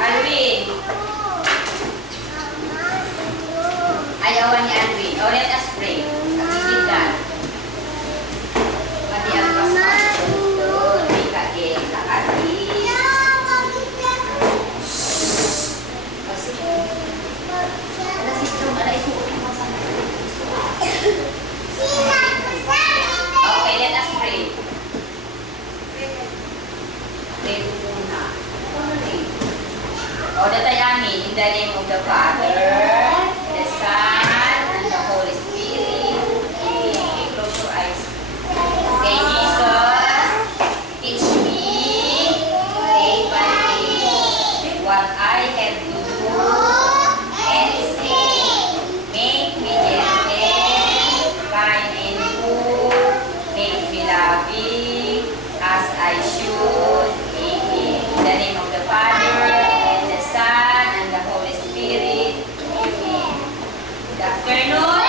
Alvin. Ayawan ni Alvin. Oh, let us pray. Pagsigitan. Pati ang paspas. Hindi kaging lakati. Okay, let us pray. Pray muna. O, datay amin, in the name of the Father, the Son, and the Holy Spirit. Okay, close your eyes. Okay, Jesus, teach me day by day what I have to do and say. Make me gentle, kind and good. Make me loving as I should. Amen. In the name of the Father, the Son, and the Holy Spirit. Amen. Good afternoon.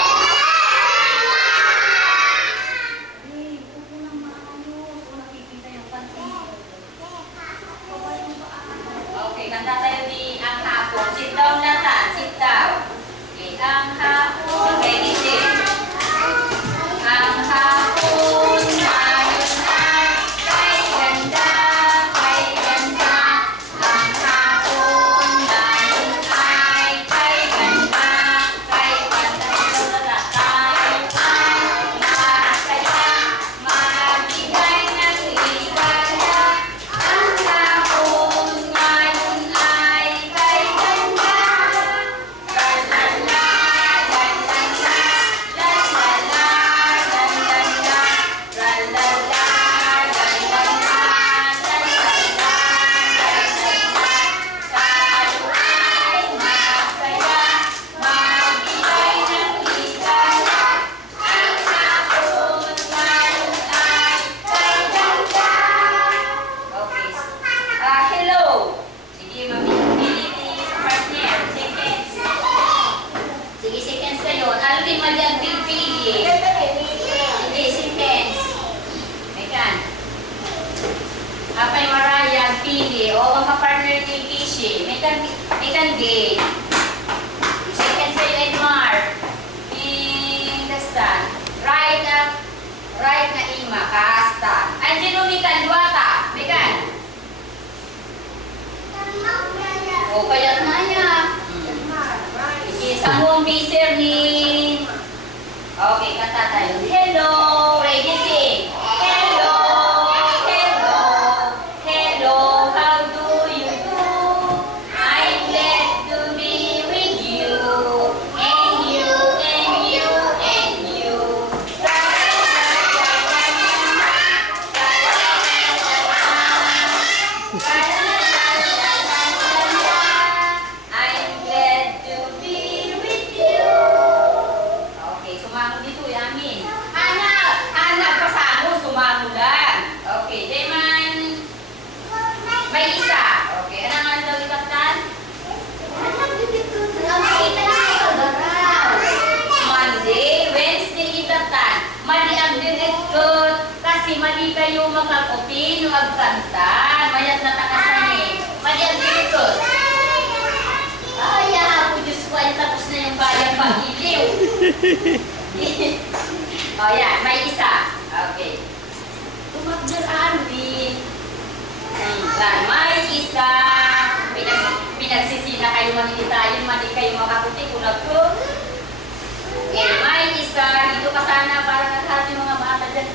Okay, kanta tayo ni Ang Hapon. Sit down na ta. Sit down. Okay, Ang Hapon. Ready, sit. Ang hapon ngayon ay kay ganda, kay ganda. Ang hapon ngayon ay kay ganda, kay ganda. Tayo ay masaya, magbigay ng ligaya. Ang hapon ngayon ay kay ganda. Lalala, lalala, lalala, lalala, lalala, lalala, lalala, lalala. Tayo ay masaya, magbigay ng ligaya. Ang hapon ngayon ay kay ganda. Okay. Hello. Sige, mamili sa partner. Seconds. Sige, seconds kayo. Alvin, mali ang pili. Hindi, seconds. Mekan. Apay Maraya, pili. O, ang partner ni Kishi. Mekan gay. Seconds kayo, Edmar. Indastan. Right na ima. Kasta. Angelo, Mekan, duwata. Mekan. O, kayat na niya. Isang buong biser ni... Okay, kanta tayo. Hello! Ready, sing! Hello! Hello! Hello! How do you do? I'm glad to be with you. And you, and you, and you. I'm glad to be with you. Okay, sumango dito, Yamin. Anak, pasamo, sumango lang. Okay, Deman. May isa. Okay, anong ano daw ikaptan? Monday, Wednesday ikaptan. Mali ang direktot. Kasi mali kayo makakopi no agkantan. Mayat na takasan eh. Mali ang direktot. Ay, ako Diyos ko, ay tapos na yung bayang pag-iliw. O yan, may isa. Okay. Tumagdar, Alvin. May isa. Pinagsisina kayo manititayin, mali kayo makakuti kung nagto. Okay, may isa. Dito ka sana para naghahat yung mga bata dyan.